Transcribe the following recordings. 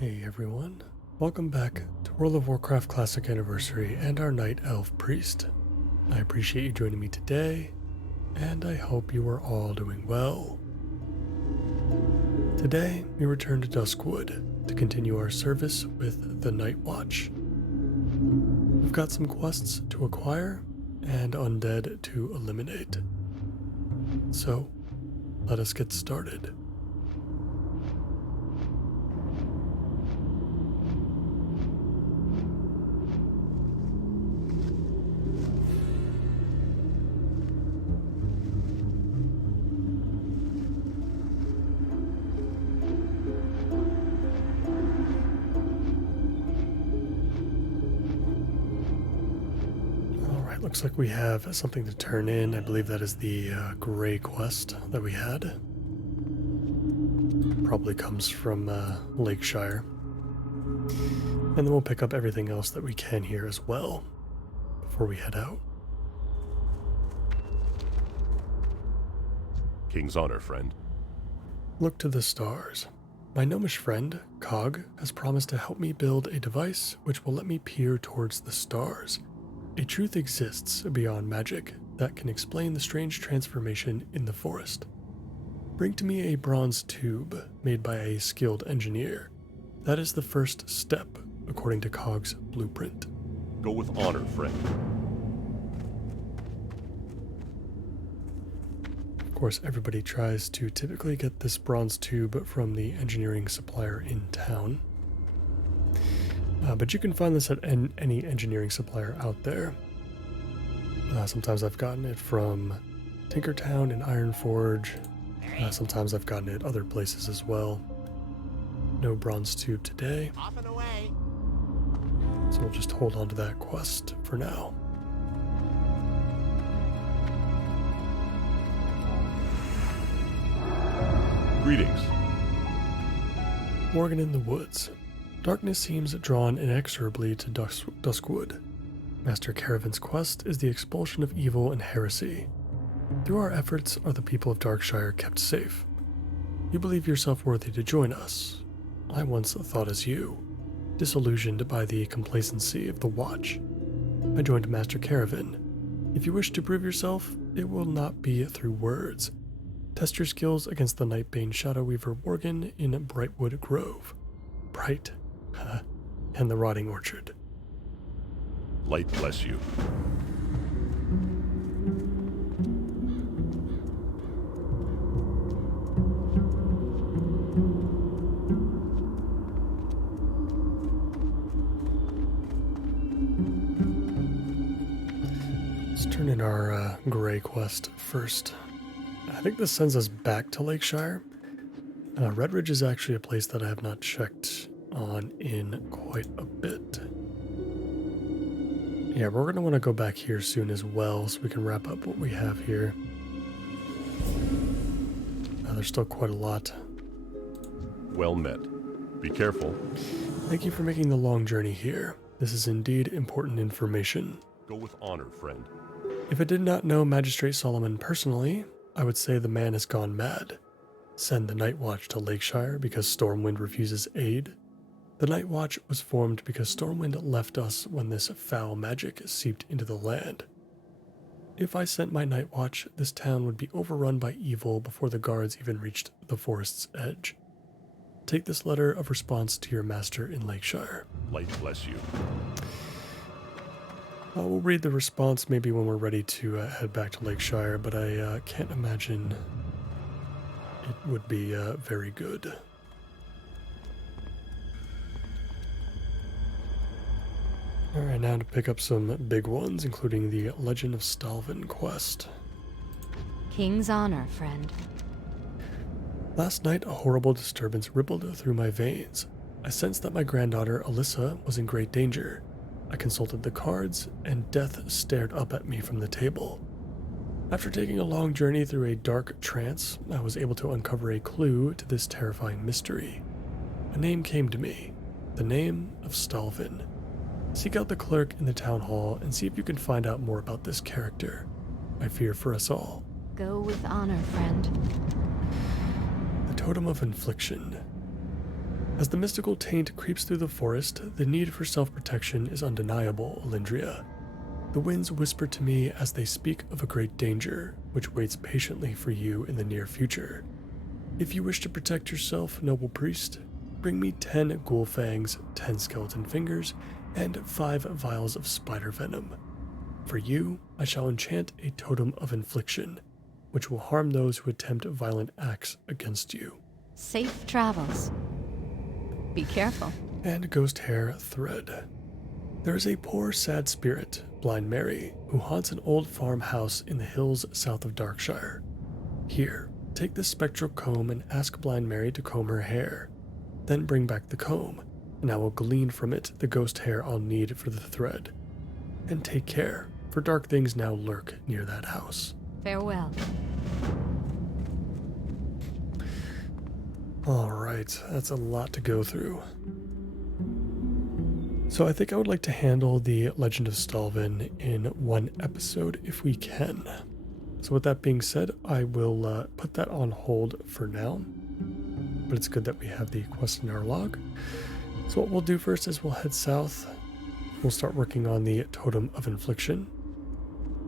Hey everyone, welcome back to World of Warcraft Classic Anniversary and our Night Elf Priest. I appreciate you joining me today, and I hope you are all doing well. Today, we return to Duskwood to continue our service with the Night Watch. We've got some quests to acquire and undead to eliminate. So, let us get started. Looks like we have something to turn in. I believe that is the gray quest that we had. Probably comes from Lakeshire. And then we'll pick up everything else that we can here as well before we head out. King's honor, friend. Look to the stars. My gnomish friend, Cog, has promised to help me build a device which will let me peer towards the stars. A truth exists beyond magic that can explain the strange transformation in the forest. Bring to me a bronze tube made by a skilled engineer. That is the first step, according to Cog's blueprint. Go with honor, friend. Of course, everybody tries to typically get this bronze tube from the engineering supplier in town. But you can find this at any engineering supplier out there. Sometimes I've gotten it from Tinkertown and Ironforge. Sometimes I've gotten it other places as well. No bronze tube today. Off and away. So we'll just hold on to that quest for now. Greetings. Morgan in the woods. Darkness seems drawn inexorably to Duskwood. Master Caravan's quest is the expulsion of evil and heresy. Through our efforts are the people of Darkshire kept safe. You believe yourself worthy to join us. I once thought as you, disillusioned by the complacency of the Watch. I joined Master Caravan. If you wish to prove yourself, it will not be through words. Test your skills against the Nightbane Shadow Weaver Morgan in Brightwood Grove. Bright. And the Rotting Orchard. Light bless you. Let's turn in our gray quest first. I think this sends us back to Lakeshire. Redridge is actually a place that I have not checked on in quite a bit. Yeah, we're going to want to go back here soon as well so we can wrap up what we have here. There's still quite a lot. Well met. Be careful. Thank you for making the long journey here. This is indeed important information. Go with honor, friend. If I did not know Magistrate Solomon personally, I would say the man has gone mad. Send the Night Watch to Lakeshire because Stormwind refuses aid. The Night Watch was formed because Stormwind left us when this foul magic seeped into the land. If I sent my Night Watch, this town would be overrun by evil before the guards even reached the forest's edge. Take this letter of response to your master in Lakeshire. Light bless you. We'll read the response maybe when we're ready to head back to Lakeshire, but I can't imagine it would be very good. Alright, now to pick up some big ones, including the Legend of Stalvin quest. King's honor, friend. Last night, a horrible disturbance rippled through my veins. I sensed that my granddaughter, Alyssa, was in great danger. I consulted the cards, and death stared up at me from the table. After taking a long journey through a dark trance, I was able to uncover a clue to this terrifying mystery. A name came to me, the name of Stalvin. Seek out the clerk in the town hall and see if you can find out more about this character. I fear for us all. Go with honor, friend. The Totem of Infliction. As the mystical taint creeps through the forest, the need for self-protection is undeniable, Alindria. The winds whisper to me as they speak of a great danger, which waits patiently for you in the near future. If you wish to protect yourself, noble priest, bring me 10 ghoul fangs, 10 skeleton fingers, and 5 vials of spider venom. For you, I shall enchant a totem of infliction, which will harm those who attempt violent acts against you. Safe travels. Be careful. And ghost hair thread. There is a poor, sad spirit, Blind Mary, who haunts an old farmhouse in the hills south of Darkshire. Here, take this spectral comb and ask Blind Mary to comb her hair. Then bring back the comb, and I will glean from it the ghost hair I'll need for the thread. And take care, for dark things now lurk near that house. Farewell. Alright, that's a lot to go through. So I think I would like to handle the Legend of Stalvin in one episode if we can. So with that being said, I will put that on hold for now. But it's good that we have the quest in our log. So what we'll do first is we'll head south. We'll start working on the Totem of Infliction.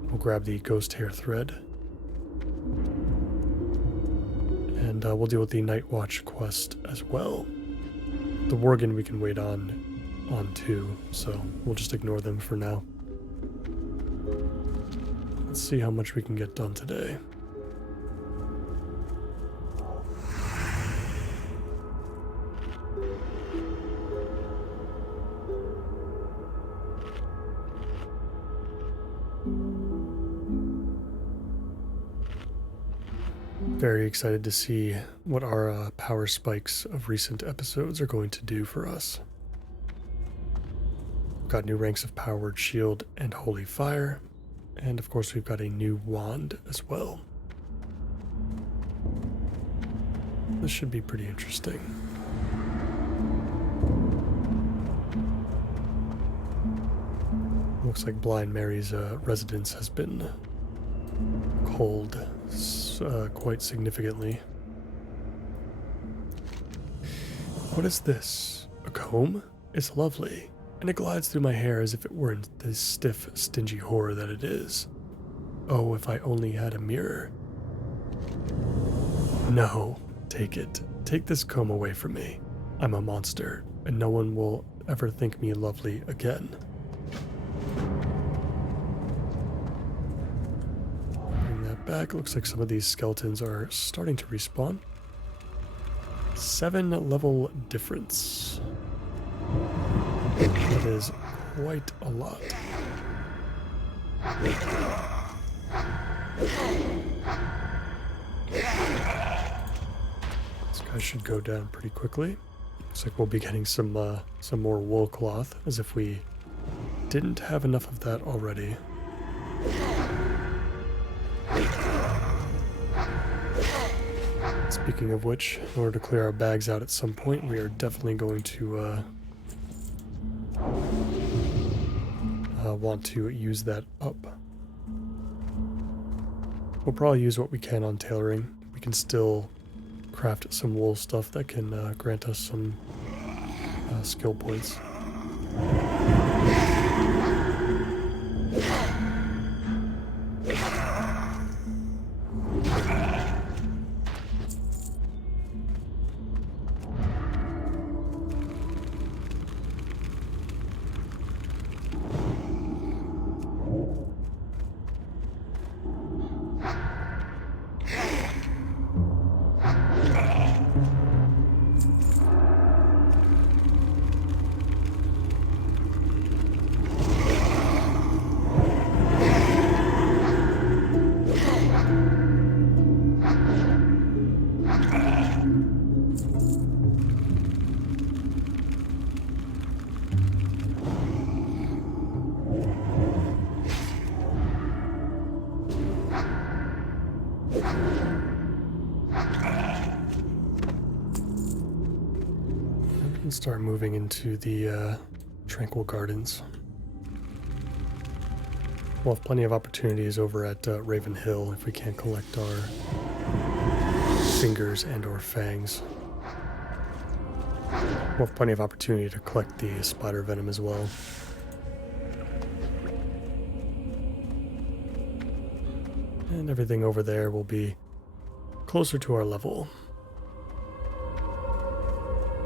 We'll grab the Ghost Hair Thread. And we'll deal with the Night Watch quest as well. The Worgen we can wait on too, so we'll just ignore them for now. Let's see how much we can get done today. Very excited to see what our power spikes of recent episodes are going to do for us. Got new ranks of Powered Shield and Holy Fire, and of course we've got a new wand as well. This should be pretty interesting. Looks like Blind Mary's residence has been culled quite significantly. What is this? A comb? It's lovely, and it glides through my hair as if it weren't the stiff, stingy horror that it is. Oh, if I only had a mirror. No, take it. Take this comb away from me. I'm a monster, and no one will ever think me lovely again. Bring that back. Looks like some of these skeletons are starting to respawn. 7 level difference. That is quite a lot. This guy should go down pretty quickly. Looks like we'll be getting some more wool cloth, as if we didn't have enough of that already. Speaking of which, in order to clear our bags out at some point, we are definitely going to want to use that up. We'll probably use what we can on tailoring. We can still craft some wool stuff that can grant us some skill points. Start moving into the Tranquil Gardens. We'll have plenty of opportunities over at Raven Hill if we can't collect our fingers and or fangs. We'll have plenty of opportunity to collect the spider venom as well. And everything over there will be closer to our level.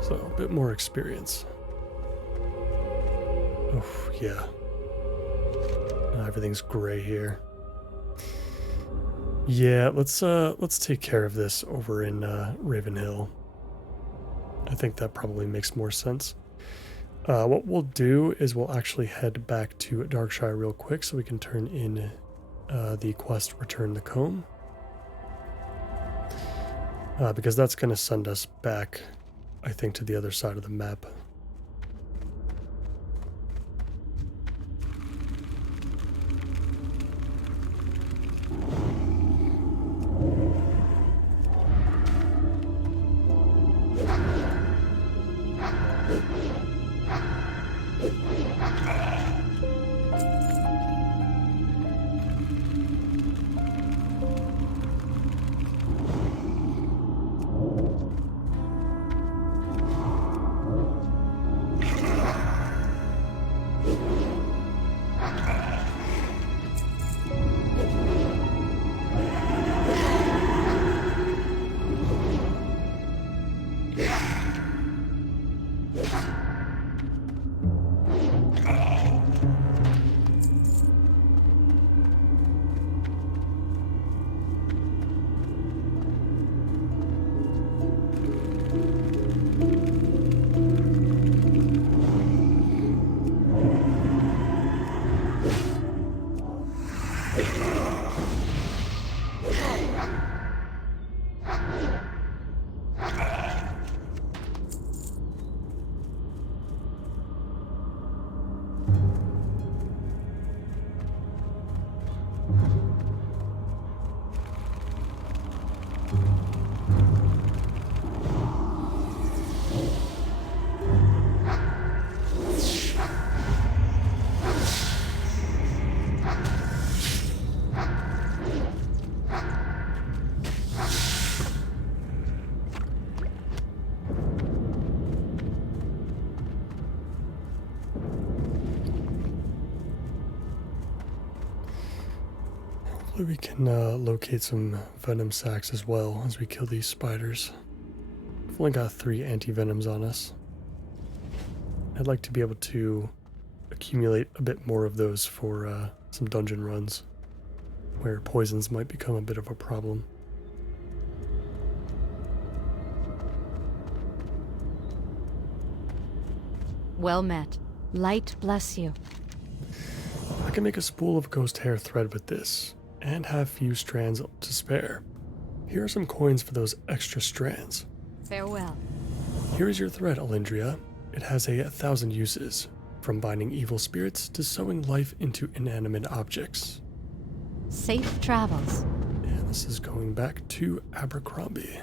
So, a bit more experience. Oh, yeah. Everything's gray here. Yeah, let's take care of this over in Ravenhill. I think that probably makes more sense. What we'll do is we'll actually head back to Darkshire real quick so we can turn in the quest Return the Comb. Because that's going to send us back, I think, to the other side of the map. Hopefully we can locate some venom sacs as well as we kill these spiders. We've only got 3 anti-venoms on us. I'd like to be able to accumulate a bit more of those for some dungeon runs where poisons might become a bit of a problem. Well met. Light bless you. I can make a spool of ghost hair thread with this, and have few strands to spare. Here are some coins for those extra strands. Farewell. Here is your thread, Alindria. It has 1,000 uses, from binding evil spirits to sewing life into inanimate objects. Safe travels. And this is going back to Abercrombie.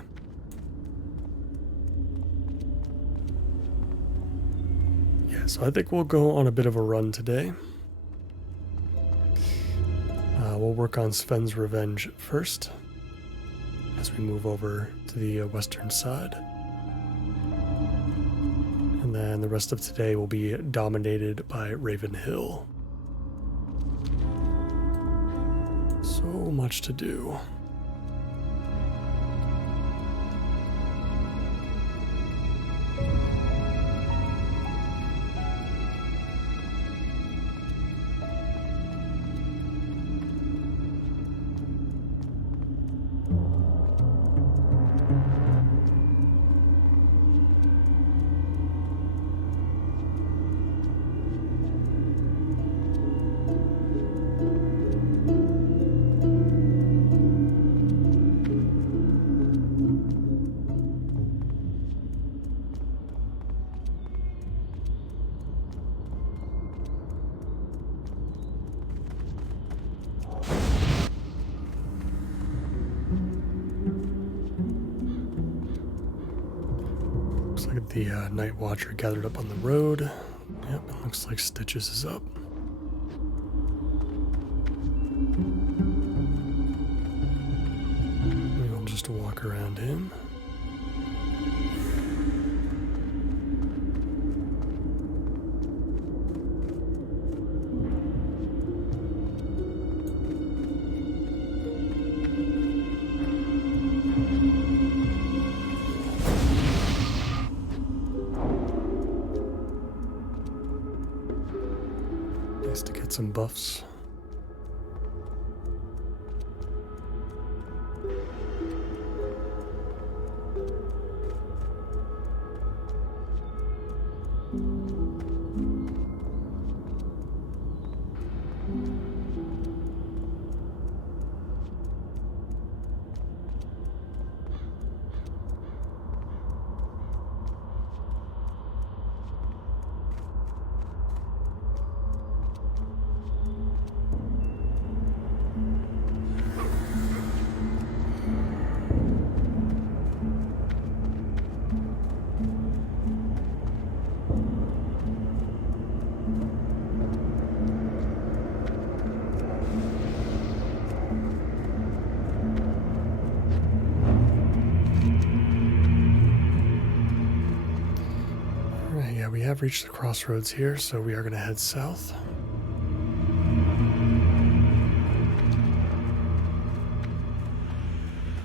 Yeah, so I think we'll go on a bit of a run today. We'll work on Sven's Revenge first, as we move over to the western side. And then the rest of today will be dominated by Ravenhill. So much to do. The Night Watcher gathered up on the road. Yep, it looks like Stitches is up. We'll just walk around him. Nice to get some buffs. Yeah, we have reached the crossroads here, so we are going to head south.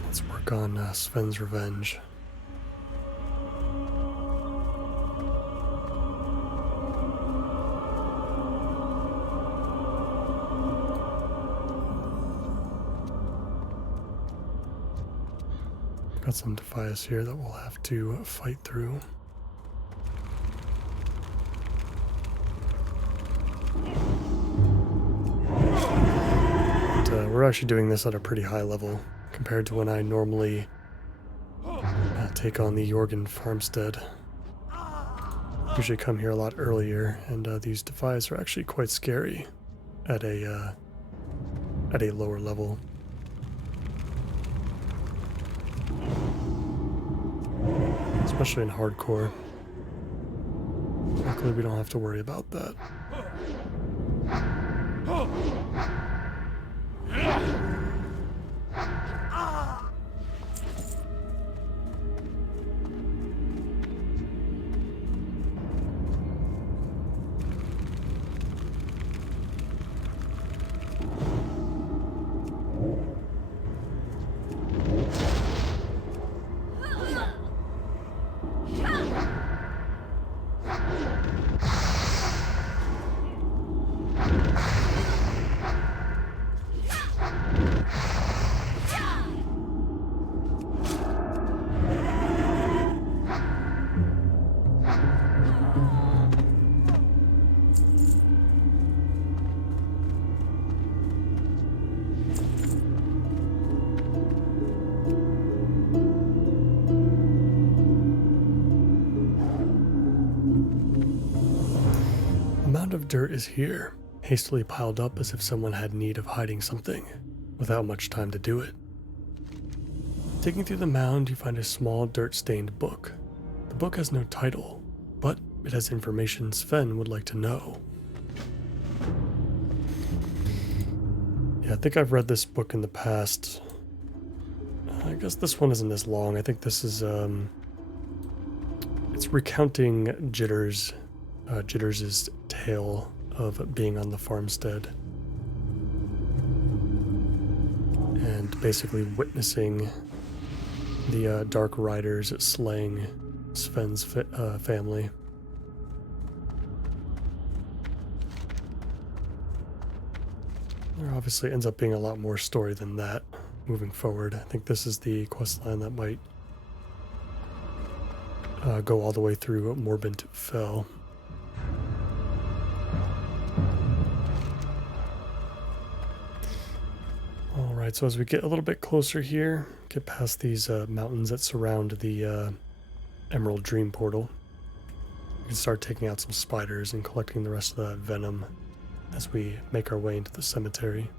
Let's work on Sven's revenge. Got some Defias here that we'll have to fight through. We're actually doing this at a pretty high level compared to when I normally take on the Jorgen farmstead. Usually come here a lot earlier, and these Defias are actually quite scary at a lower level. Especially in hardcore. Luckily we don't have to worry about that. Of dirt is here, hastily piled up as if someone had need of hiding something, without much time to do it. Digging through the mound, you find a small dirt-stained book. The book has no title, but it has information Sven would like to know. Yeah, I think I've read this book in the past. I guess this one isn't as long. I think this is, it's recounting Jitters' tale of being on the farmstead and basically witnessing the Dark Riders slaying Sven's family. There obviously ends up being a lot more story than that moving forward. I think this is the questline that might go all the way through Morbent Fell. Alright, so as we get a little bit closer here, get past these mountains that surround the Emerald Dream Portal, we can start taking out some spiders and collecting the rest of that venom as we make our way into the cemetery.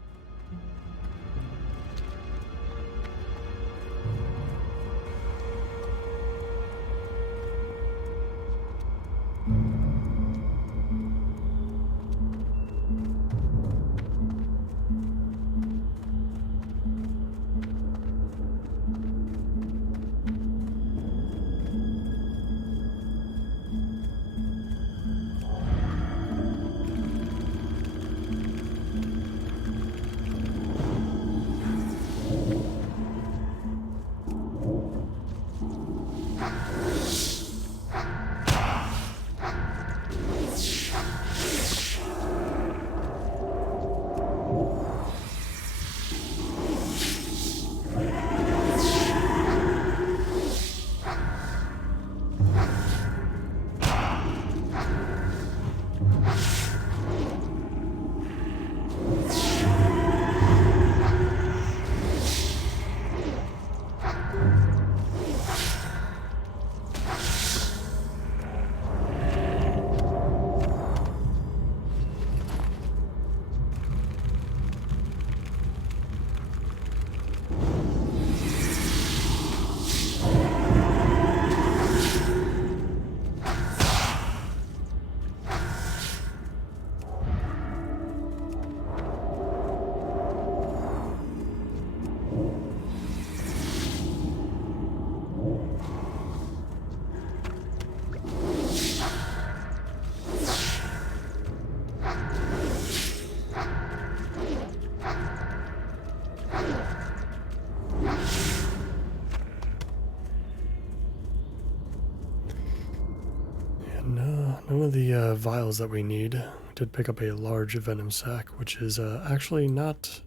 And none of the vials that we need. We did pick up a large venom sac, which is actually not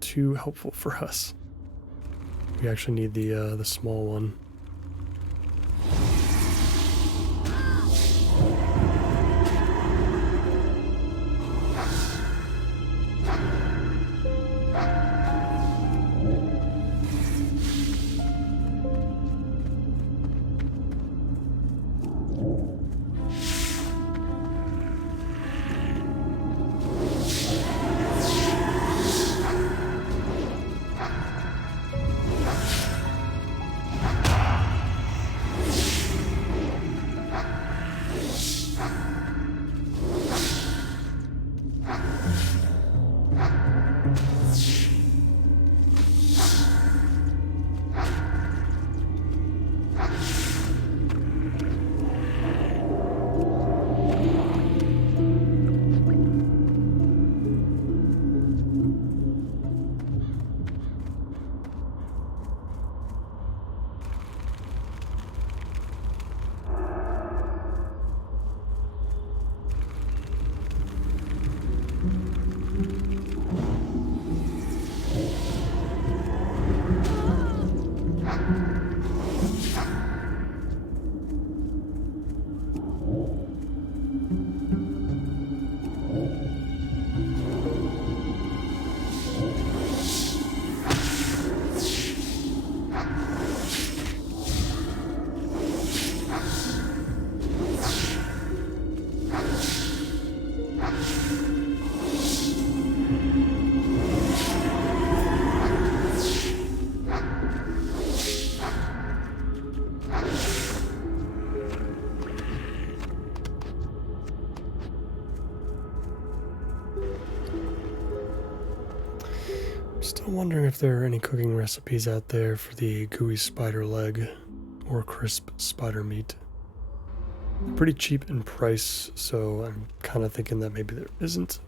too helpful for us. We actually need the small one. Still wondering if there are any cooking recipes out there for the gooey spider leg or crisp spider meat. They're pretty cheap in price, so I'm kind of thinking that maybe there isn't.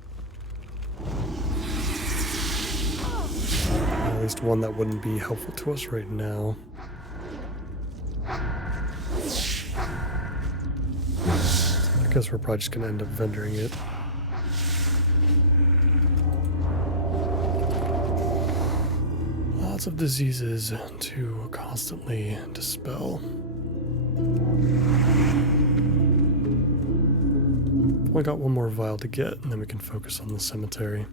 At least one that wouldn't be helpful to us right now. I guess we're probably just going to end up vendoring it. Lots of diseases to constantly dispel. Only got one more vial to get, and then we can focus on the cemetery.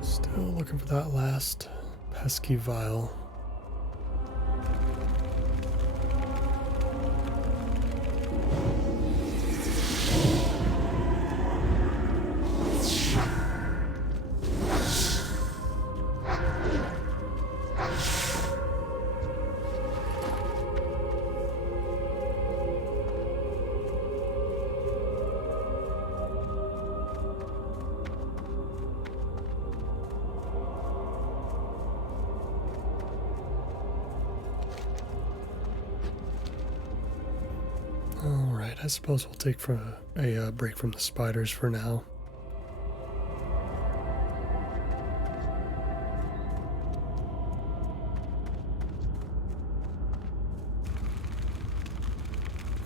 Still looking for that last pesky vial. Alright, I suppose we'll take for a break from the spiders for now.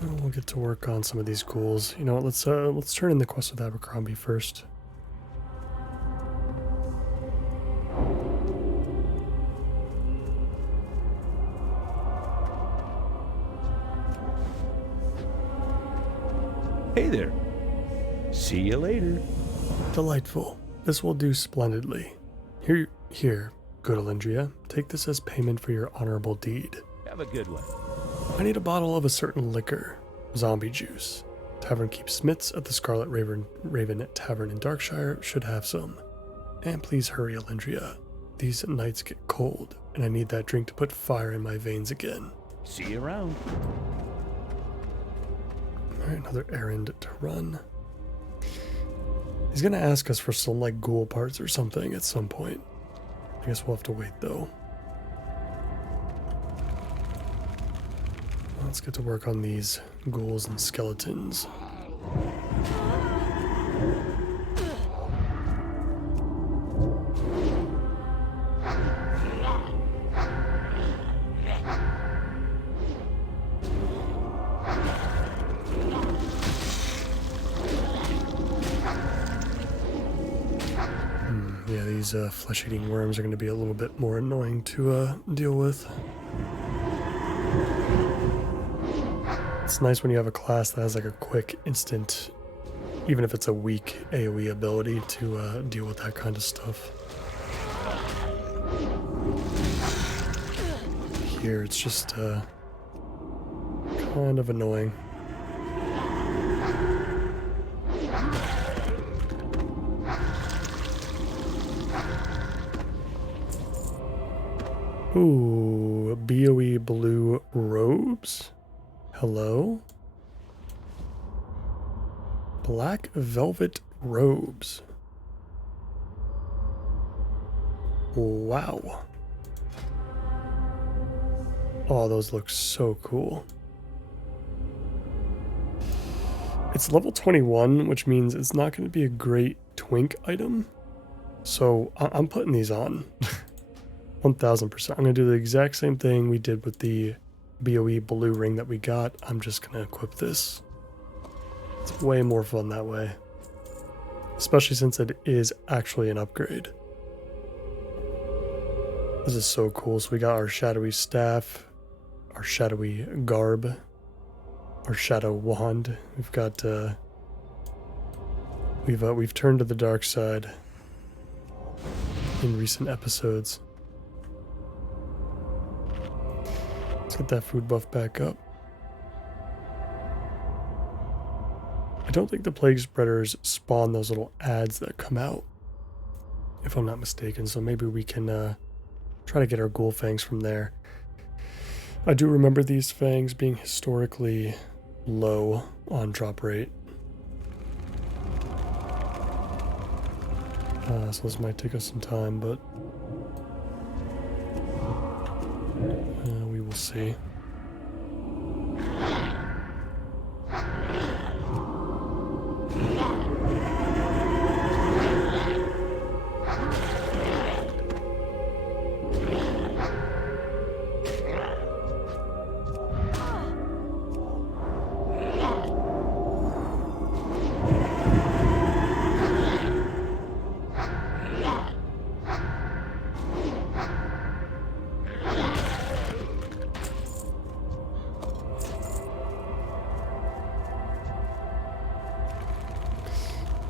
We'll get to work on some of these ghouls. You know what, let's turn in the quest with Abercrombie first. Hey there. See you later. Delightful. This will do splendidly. Here, good Alindria. Take this as payment for your honorable deed. Have a good one. I need a bottle of a certain liquor. Zombie juice. Tavern Keep Smiths at the Scarlet Raven Tavern in Darkshire should have some. And please hurry, Alindria. These nights get cold, and I need that drink to put fire in my veins again. See you around. Alright, another errand to run. He's gonna ask us for some, like, ghoul parts or something at some point. I guess we'll have to wait, though. Let's get to work on these ghouls and skeletons. Yeah, these flesh-eating worms are going to be a little bit more annoying to deal with. It's nice when you have a class that has like a quick, instant, even if it's a weak AoE ability to deal with that kind of stuff. Here, it's just kind of annoying. Ooh, BOE blue robes? Hello? Black velvet robes. Wow. Oh, those look so cool. It's level 21, which means it's not going to be a great twink item. So I'm putting these on. 1000%. I'm going to do the exact same thing we did with the BOE blue ring that we got. I'm just going to equip this. It's way more fun that way. Especially since it is actually an upgrade. This is so cool. So we got our shadowy staff, our shadowy garb, our shadow wand. We've got we've turned to the dark side in recent episodes. Let's get that food buff back up. I don't think the plague spreaders spawn those little ads that come out, if I'm not mistaken, so maybe we can try to get our ghoul fangs from there. I do remember these fangs being historically low on drop rate. So this might take us some time, but we will see.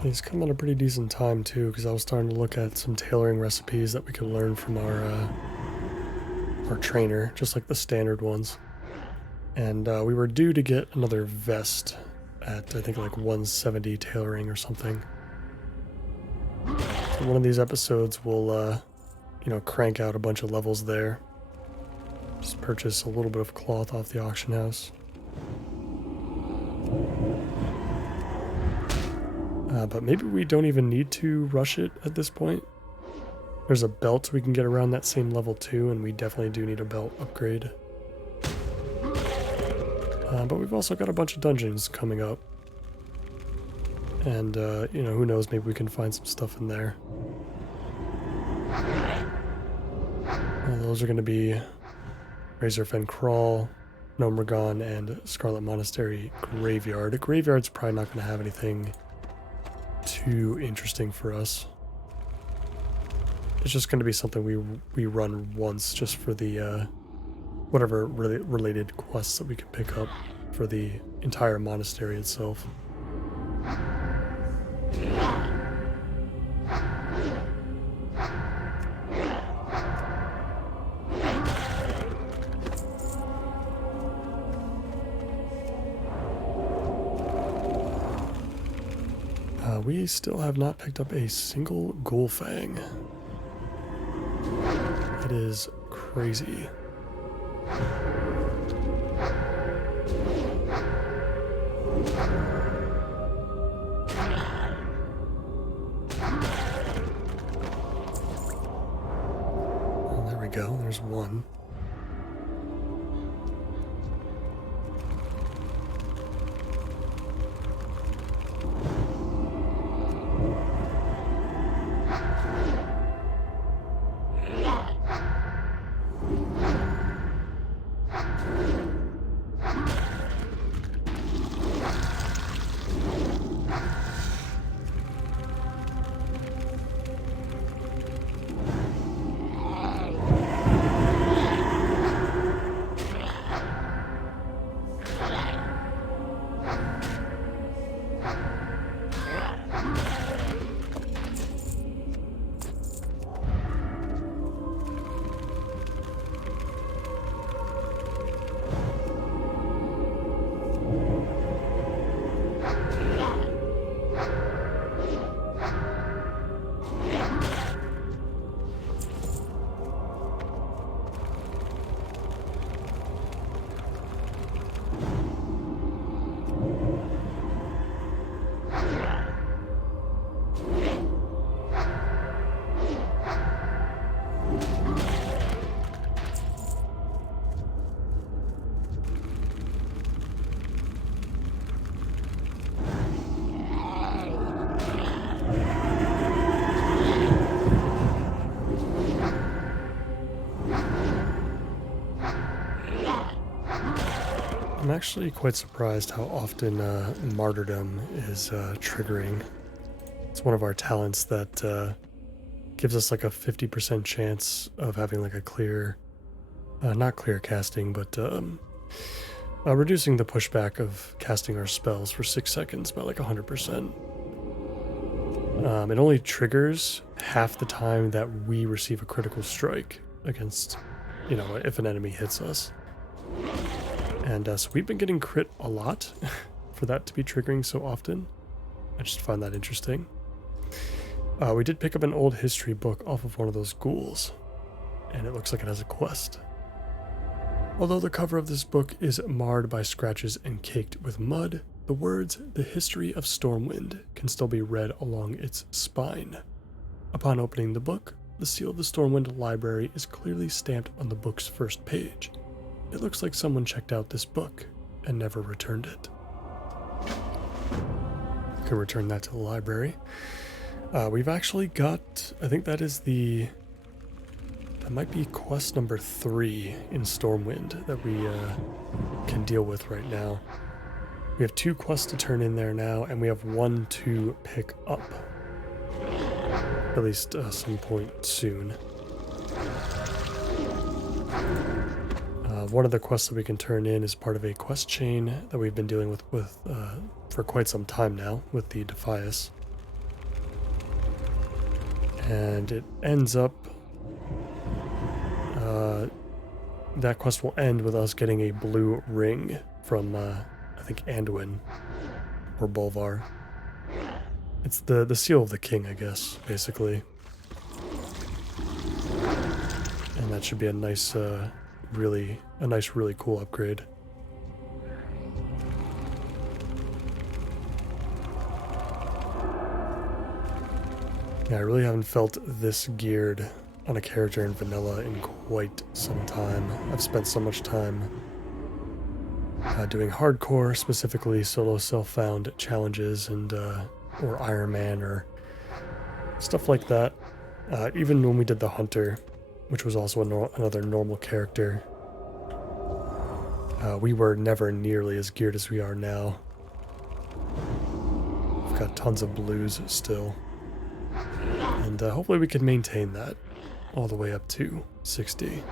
He's come at a pretty decent time too, because I was starting to look at some tailoring recipes that we could learn from our trainer, just like the standard ones. And we were due to get another vest at, I think, like 170 tailoring or something. So one of these episodes will, crank out a bunch of levels there. Just purchase a little bit of cloth off the auction house. But maybe we don't even need to rush it at this point. There's a belt we can get around that same level too, and we definitely do need a belt upgrade. But we've also got a bunch of dungeons coming up. And, who knows, maybe we can find some stuff in there. Those are going to be Razorfen Crawl, Gnomergon and Scarlet Monastery Graveyard. Graveyard's probably not going to have anything too interesting for us. It's just going to be something we run once just for the whatever related quests that we can pick up for the entire monastery itself. We still have not picked up a single Ghoulfang. That is crazy. Oh, there we go. There's one. I'm actually quite surprised how often martyrdom is triggering. It's one of our talents that gives us like a 50% chance of having like a clear, not clear casting, but reducing the pushback of casting our spells for 6 seconds by like 100%. It only triggers half the time that we receive a critical strike against, you know, if an enemy hits us. And so we've been getting crit a lot for that to be triggering so often. I just find that interesting. We did pick up an old history book off of one of those ghouls, and it looks like it has a quest. Although the cover of this book is marred by scratches and caked with mud, the words, "The History of Stormwind," can still be read along its spine. Upon opening the book, the seal of the Stormwind Library is clearly stamped on the book's first page. It looks like someone checked out this book and never returned it. We can return that to the library. We've actually got, I think that might be quest number 3 in Stormwind that we can deal with right now. We have 2 quests to turn in there now, and we have 1 to pick up. At least some point soon. One of the quests that we can turn in is part of a quest chain that we've been dealing with for quite some time now with the Defias. And it ends up, that quest will end with us getting a blue ring from, I think, Anduin or Bolvar. It's the seal of the king, I guess, basically. And that should be a nice, really cool upgrade. Yeah, I really haven't felt this geared on a character in vanilla in quite some time. I've spent so much time doing hardcore, specifically solo self-found challenges and or Iron Man or stuff like that. Even when we did the Hunter, which was also another normal character, We were never nearly as geared as we are now. We've got tons of blues still. And hopefully we can maintain that all the way up to 60.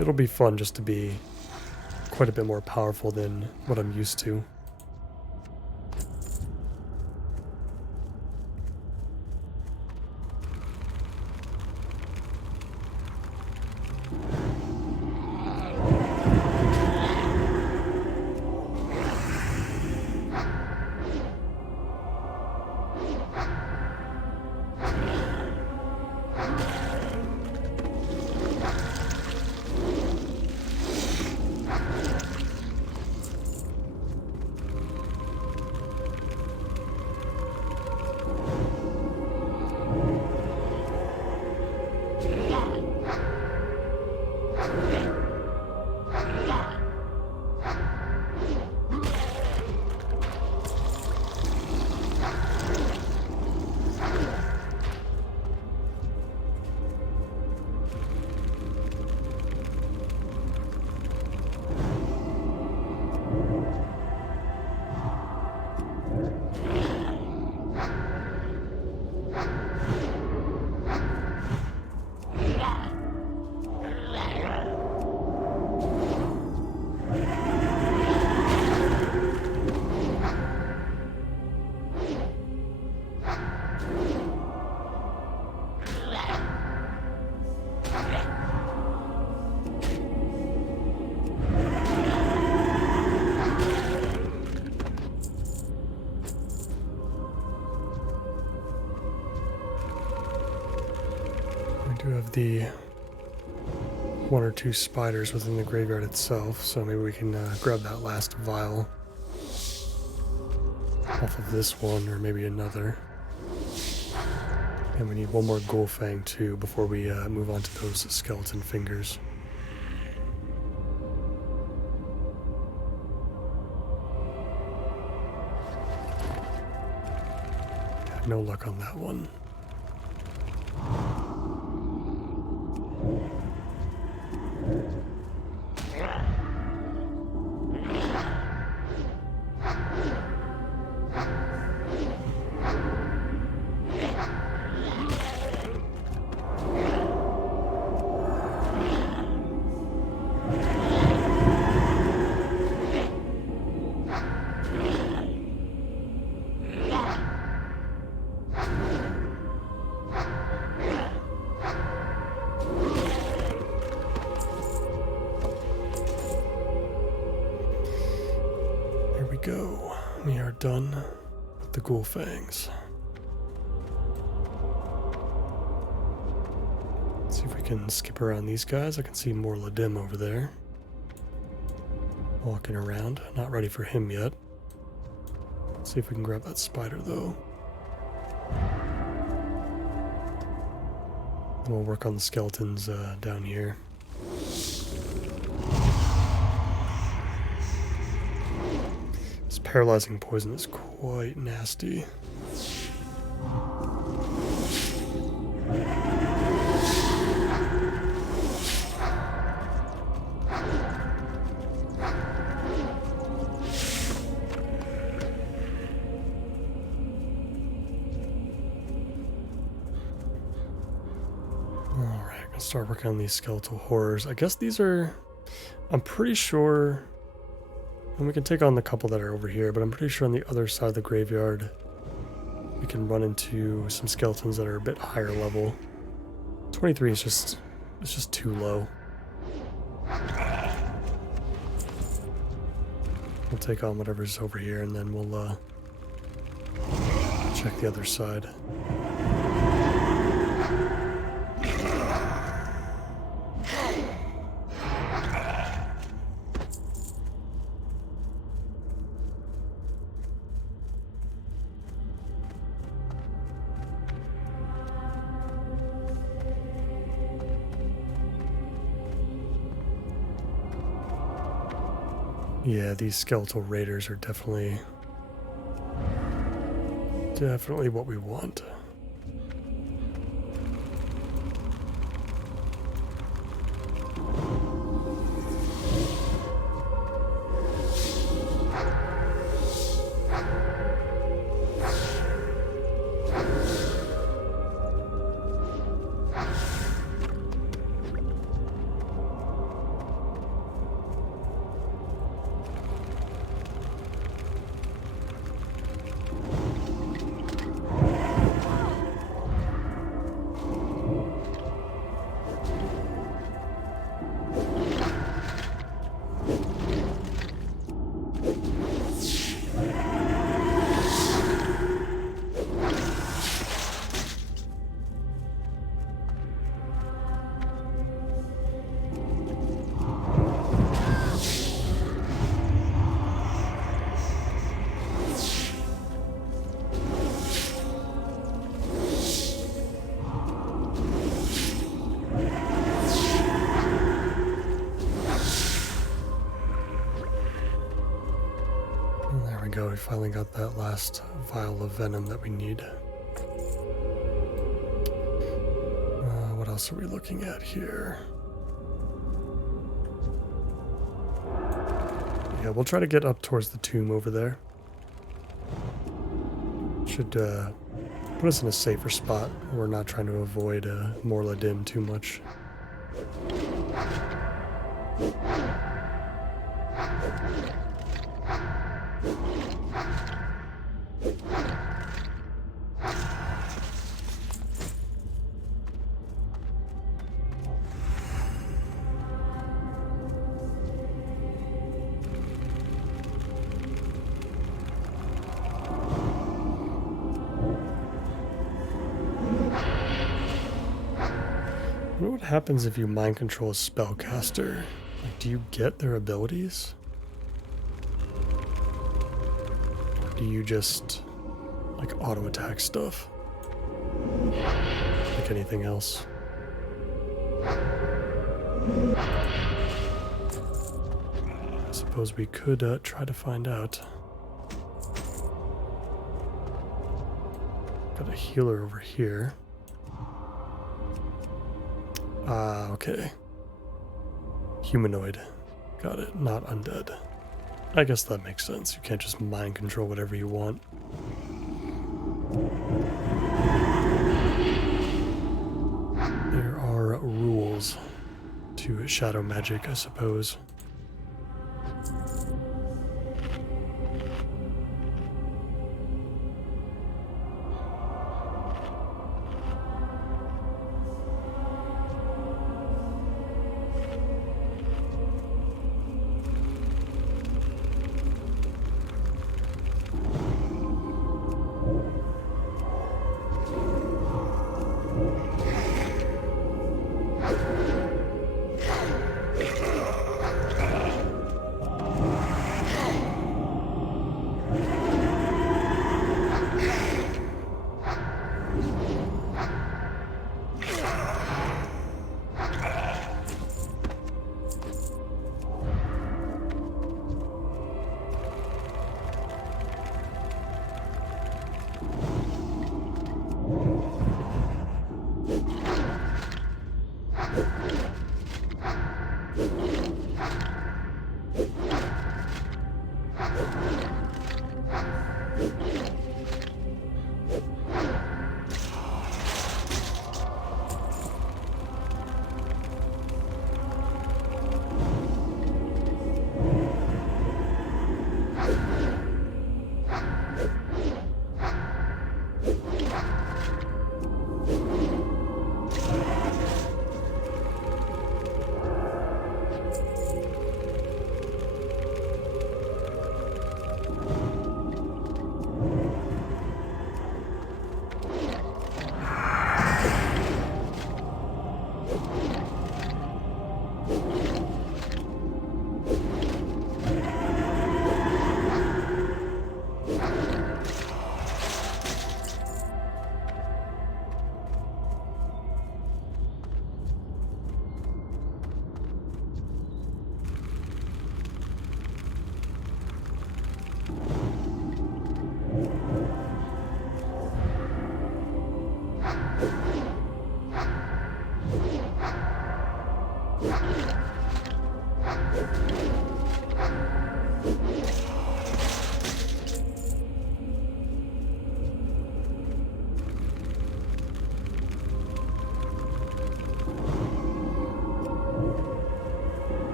It'll be fun just to be quite a bit more powerful than what I'm used to. We do have the one or two spiders within the graveyard itself, so maybe we can grab that last vial off of this one, or maybe another. And we need one more ghoul fang too before we move on to those skeleton fingers. Had no luck on that one. Go. We are done with the ghoul fangs. Let's see if we can skip around these guys. I can see more Ladim over there. Walking around. Not ready for him yet. Let's see if we can grab that spider though. And we'll work on the skeletons down here. Paralyzing poison is quite nasty. Alright, I'll start working on these skeletal horrors. I guess these are, I'm pretty sure. And we can take on the couple that are over here, but I'm pretty sure on the other side of the graveyard we can run into some skeletons that are a bit higher level. 23 is just too low. We'll take on whatever's over here and then we'll check the other side. Yeah, these skeletal raiders are definitely what we want. go. We finally got that last vial of venom that we need. What else are we looking at here? Yeah, we'll try to get up towards the tomb over there. Should put us in a safer spot. We're not trying to avoid Morla Dim too much. I wonder what happens if you mind control a spellcaster. Like, do you get their abilities? Or do you just, like, auto-attack stuff? Like anything else? I suppose we could try to find out. Got a healer over here. Ah, okay. Humanoid. Got it, not undead. I guess that makes sense. You can't just mind control whatever you want. There are rules to shadow magic, I suppose.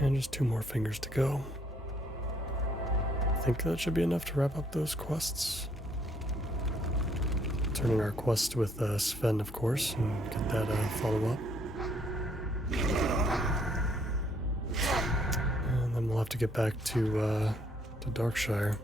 And just 2 more fingers to go. I think that should be enough to wrap up those quests. Turning our quest with Sven, of course, and get that follow-up. And then we'll have to get back to Darkshire.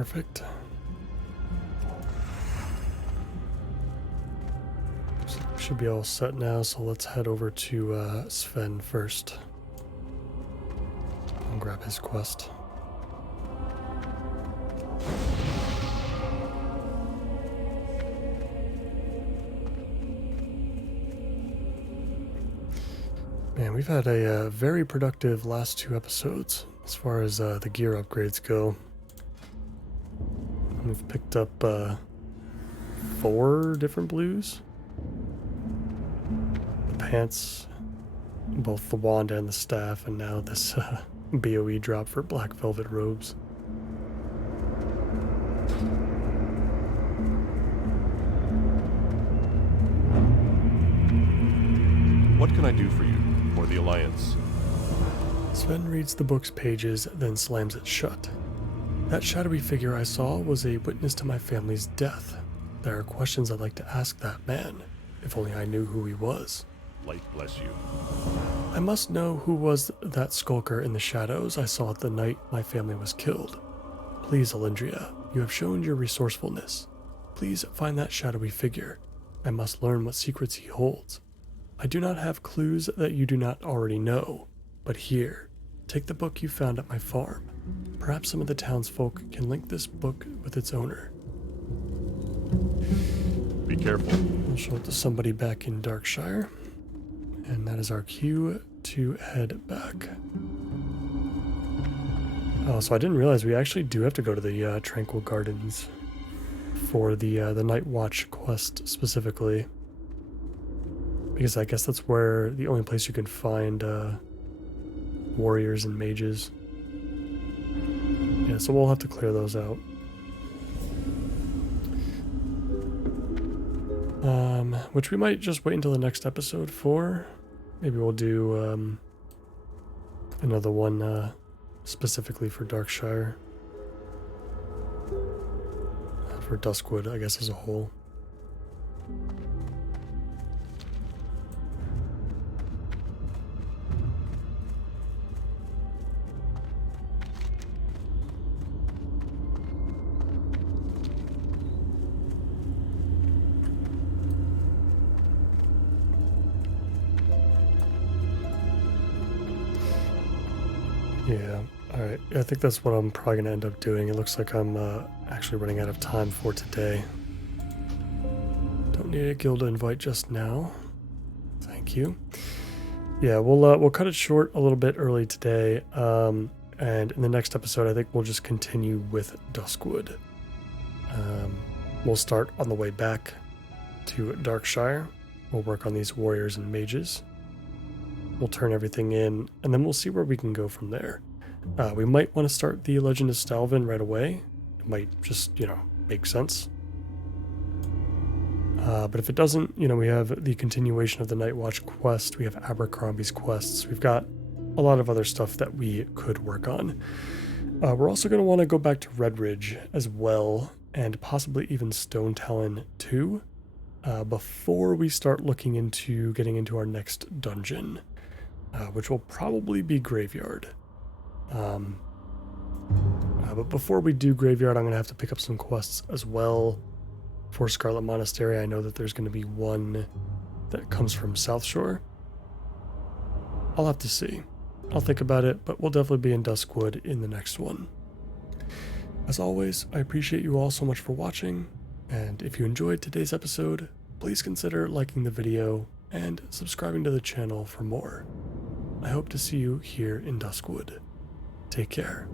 Perfect. So should be all set now, so let's head over to Sven first. And grab his quest. Man, we've had a very productive last 2 episodes as far as the gear upgrades go. We've picked up 4 different blues. The pants, both the wand and the staff, and now this BOE drop for black velvet robes. What can I do for you, or the Alliance? Sven reads the book's pages, then slams it shut. That shadowy figure I saw was a witness to my family's death. There are questions I'd like to ask that man, if only I knew who he was. Light bless you. I must know who was that skulker in the shadows I saw the night my family was killed. Please, Alindria, you have shown your resourcefulness. Please find that shadowy figure. I must learn what secrets he holds. I do not have clues that you do not already know, but here, take the book you found at my farm. Perhaps some of the townsfolk can link this book with its owner. Be careful. We'll show it to somebody back in Darkshire, and that is our cue to head back. Oh, so I didn't realize we actually do have to go to the Tranquil Gardens for the Night Watch quest specifically. Because I guess that's where the only place you can find warriors and mages. Yeah, so we'll have to clear those out. Which we might just wait until the next episode for. Maybe we'll do another one specifically for Darkshire. For Duskwood, I guess, as a whole. Yeah, alright. I think that's what I'm probably going to end up doing. It looks like I'm actually running out of time for today. Don't need a guild invite just now. Thank you. Yeah, we'll cut it short a little bit early today. And in the next episode, I think we'll just continue with Duskwood. We'll start on the way back to Darkshire. We'll work on these warriors and mages. We'll turn everything in, and then we'll see where we can go from there. We might want to start the Legend of Stalvin right away. It might just, make sense. But if it doesn't, we have the continuation of the Night Watch quest. We have Abercrombie's quests. We've got a lot of other stuff that we could work on. We're also going to want to go back to Redridge as well, and possibly even Stone Talon too, before we start looking into getting into our next dungeon. Which will probably be Graveyard. But before we do Graveyard, I'm going to have to pick up some quests as well for Scarlet Monastery. I know that there's going to be one that comes from South Shore. I'll have to see. I'll think about it, but we'll definitely be in Duskwood in the next one. As always, I appreciate you all so much for watching, and if you enjoyed today's episode, please consider liking the video and subscribing to the channel for more. I hope to see you here in Duskwood. Take care.